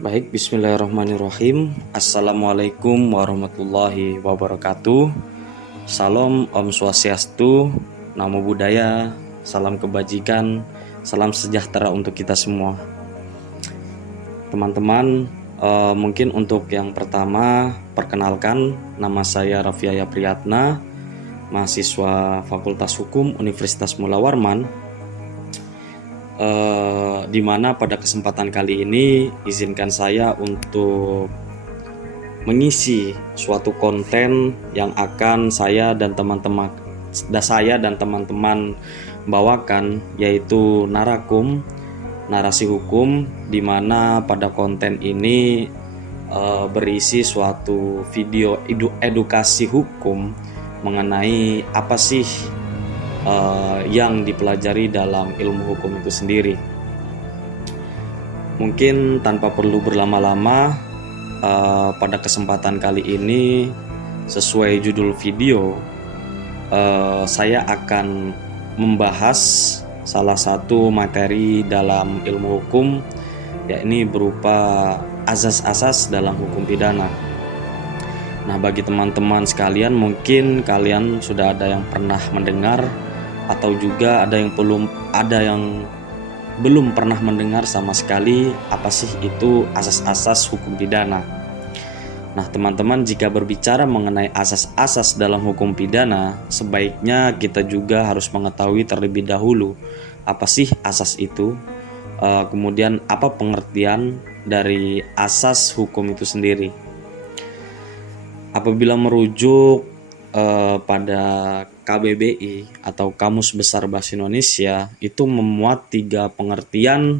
Baik, bismillahirrahmanirrahim. Assalamualaikum warahmatullahi wabarakatuh. Salam, Om Swastiastu, Namo Buddhaya, salam kebajikan, salam sejahtera untuk kita semua. Teman-teman, mungkin untuk yang pertama, perkenalkan, nama saya Raffiaya Priyatna, mahasiswa Fakultas Hukum Universitas Mula Warman. Di mana pada kesempatan kali ini izinkan saya untuk mengisi suatu konten yang akan saya dan teman-teman bawakan, yaitu Narakum, narasi hukum, di mana pada konten ini berisi suatu video edukasi hukum mengenai apa sih yang dipelajari dalam ilmu hukum itu sendiri. Mungkin tanpa perlu berlama-lama, pada kesempatan kali ini sesuai judul video, saya akan membahas salah satu materi dalam ilmu hukum, yakni berupa asas-asas dalam hukum pidana. Nah, bagi teman-teman sekalian, mungkin kalian sudah ada yang pernah mendengar atau juga ada yang belum pernah mendengar sama sekali apa sih itu asas-asas hukum pidana. Nah, teman-teman, jika berbicara mengenai asas-asas dalam hukum pidana, sebaiknya kita juga harus mengetahui terlebih dahulu apa sih asas itu, kemudian apa pengertian dari asas hukum itu sendiri. Apabila merujuk pada KBBI atau Kamus Besar Bahasa Indonesia, itu memuat 3 pengertian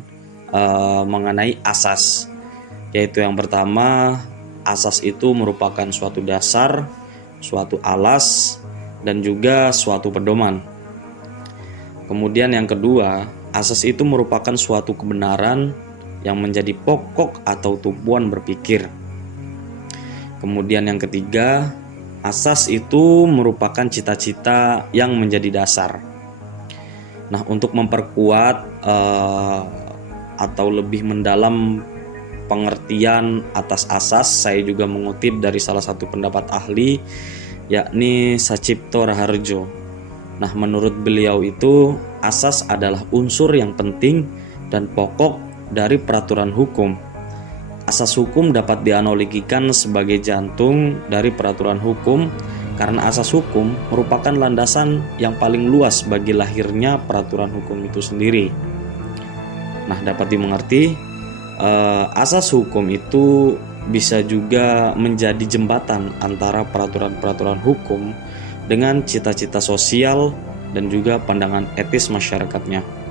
mengenai asas, yaitu yang pertama, asas itu merupakan suatu dasar, suatu alas, dan juga suatu pedoman. Kemudian yang kedua, asas itu merupakan suatu kebenaran yang menjadi pokok atau tumpuan berpikir. Kemudian yang ketiga, asas itu merupakan cita-cita yang menjadi dasar. Nah, untuk memperkuat atau lebih mendalam pengertian atas asas, saya juga mengutip dari salah satu pendapat ahli, yakni Sacipto Raharjo. Nah, menurut beliau itu, asas adalah unsur yang penting dan pokok dari peraturan hukum. Asas hukum dapat dianalogikan sebagai jantung dari peraturan hukum, karena asas hukum merupakan landasan yang paling luas bagi lahirnya peraturan hukum itu sendiri. Nah, dapat dimengerti, asas hukum itu bisa juga menjadi jembatan antara peraturan-peraturan hukum dengan cita-cita sosial dan juga pandangan etis masyarakatnya.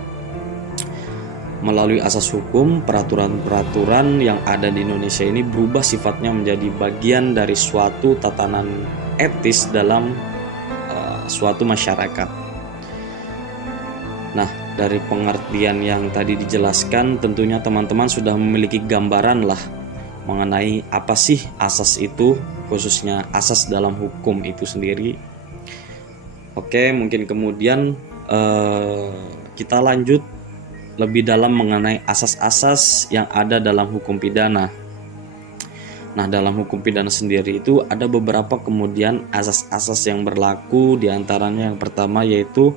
Melalui asas hukum, peraturan-peraturan yang ada di Indonesia ini berubah sifatnya menjadi bagian dari suatu tatanan etis dalam suatu masyarakat. Nah, dari pengertian yang tadi dijelaskan, tentunya teman-teman sudah memiliki gambaran lah mengenai apa sih asas itu, khususnya asas dalam hukum itu sendiri. Oke, mungkin kemudian kita lanjut lebih dalam mengenai asas-asas yang ada dalam hukum pidana. Nah, dalam hukum pidana sendiri itu ada beberapa kemudian asas-asas yang berlaku, diantaranya yang pertama yaitu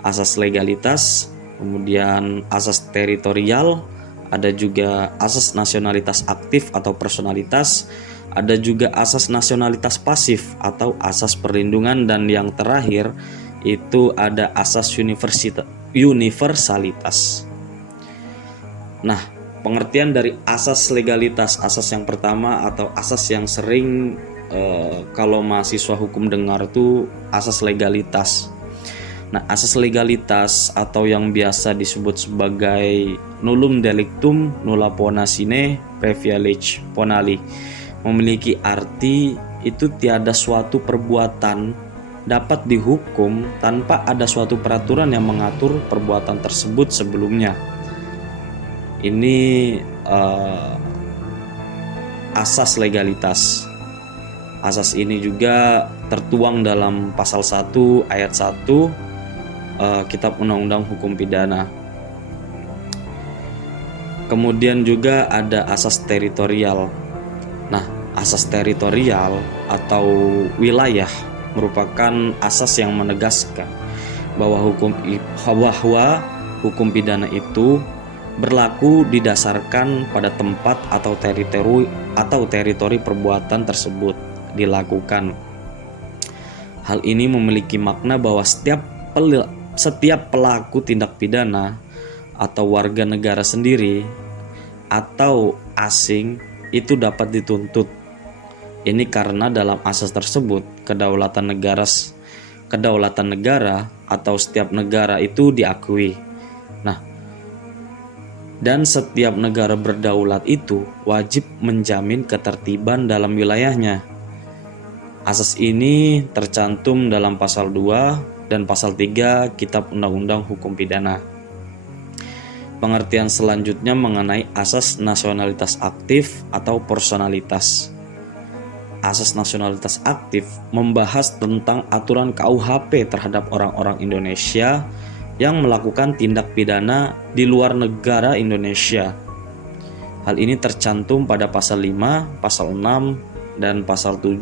asas legalitas, kemudian asas teritorial, ada juga asas nasionalitas aktif atau personalitas, ada juga asas nasionalitas pasif atau asas perlindungan, dan yang terakhir itu ada asas universalitas. Nah, pengertian dari asas legalitas, asas yang pertama atau asas yang sering kalau mahasiswa hukum dengar itu asas legalitas. Nah, asas legalitas atau yang biasa disebut sebagai nullum delictum nulla pona sine previa lege ponali memiliki arti itu tiada suatu perbuatan dapat dihukum tanpa ada suatu peraturan yang mengatur perbuatan tersebut sebelumnya. Ini asas legalitas. Asas ini juga tertuang dalam pasal 1 ayat 1 Kitab Undang-Undang Hukum Pidana. Kemudian juga ada asas teritorial. Nah, asas teritorial atau wilayah merupakan asas yang menegaskan bahwa hukum pidana itu berlaku didasarkan pada tempat atau teritori perbuatan tersebut dilakukan. Hal ini memiliki makna bahwa setiap pelaku tindak pidana atau warga negara sendiri atau asing itu dapat dituntut. Ini karena dalam asas tersebut kedaulatan negara atau setiap negara itu diakui. Nah, dan setiap negara berdaulat itu wajib menjamin ketertiban dalam wilayahnya. Asas ini tercantum dalam pasal 2 dan pasal 3 Kitab Undang-Undang Hukum Pidana. Pengertian selanjutnya mengenai asas nasionalitas aktif atau personalitas. Asas nasionalitas aktif membahas tentang aturan KUHP terhadap orang-orang Indonesia yang melakukan tindak pidana di luar negara Indonesia. Hal ini tercantum pada pasal 5, pasal 6, dan pasal 7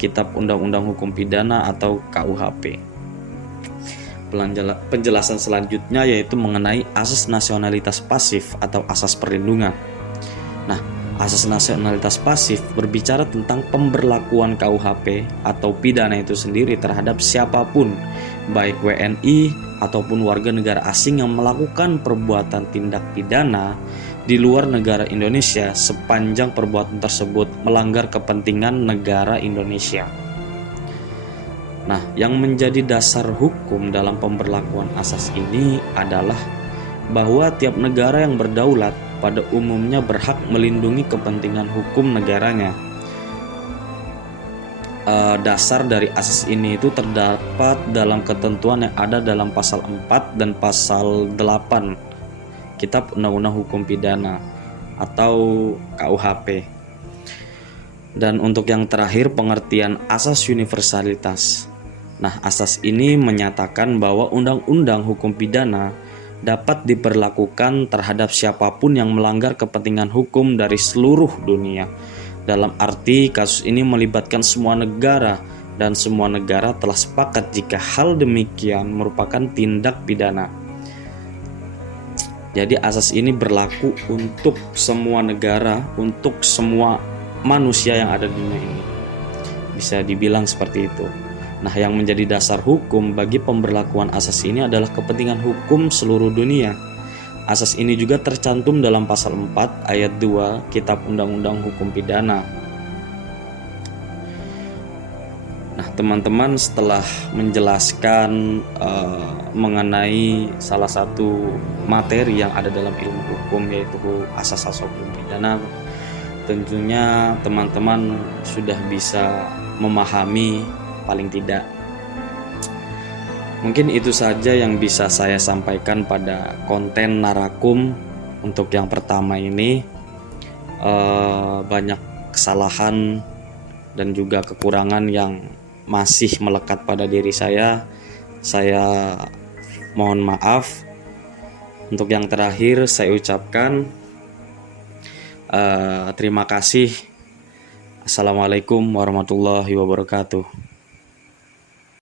Kitab Undang-Undang Hukum Pidana atau KUHP. Penjelasan selanjutnya yaitu mengenai asas nasionalitas pasif atau asas perlindungan. Nah, asas nasionalitas pasif berbicara tentang pemberlakuan KUHP atau pidana itu sendiri terhadap siapapun, baik WNI ataupun warga negara asing yang melakukan perbuatan tindak pidana di luar negara Indonesia sepanjang perbuatan tersebut melanggar kepentingan negara Indonesia. Nah, yang menjadi dasar hukum dalam pemberlakuan asas ini adalah bahwa tiap negara yang berdaulat pada umumnya berhak melindungi kepentingan hukum negaranya. Dasar dari asas ini itu terdapat dalam ketentuan yang ada dalam pasal 4 dan pasal 8 Kitab Undang-Undang Hukum Pidana atau KUHP. Dan untuk yang terakhir, pengertian asas universalitas. Nah, asas ini menyatakan bahwa undang-undang hukum pidana dapat diberlakukan terhadap siapapun yang melanggar kepentingan hukum dari seluruh dunia. Dalam arti kasus ini melibatkan semua negara dan semua negara telah sepakat jika hal demikian merupakan tindak pidana. Jadi asas ini berlaku untuk semua negara, untuk semua manusia yang ada di dunia ini. Bisa dibilang seperti itu. Nah, yang menjadi dasar hukum bagi pemberlakuan asas ini adalah kepentingan hukum seluruh dunia. Asas ini juga tercantum dalam pasal 4 ayat 2 Kitab Undang-Undang Hukum Pidana. Nah, teman-teman, setelah menjelaskan mengenai salah satu materi yang ada dalam ilmu hukum yaitu asas-asas hukum pidana, tentunya teman-teman sudah bisa memahami paling tidak. Mungkin itu saja yang bisa saya sampaikan pada konten Narakum untuk yang pertama ini. Banyak kesalahan dan juga kekurangan yang masih melekat pada diri saya. Saya mohon maaf. Untuk yang terakhir saya ucapkan terima kasih. Assalamualaikum warahmatullahi wabarakatuh.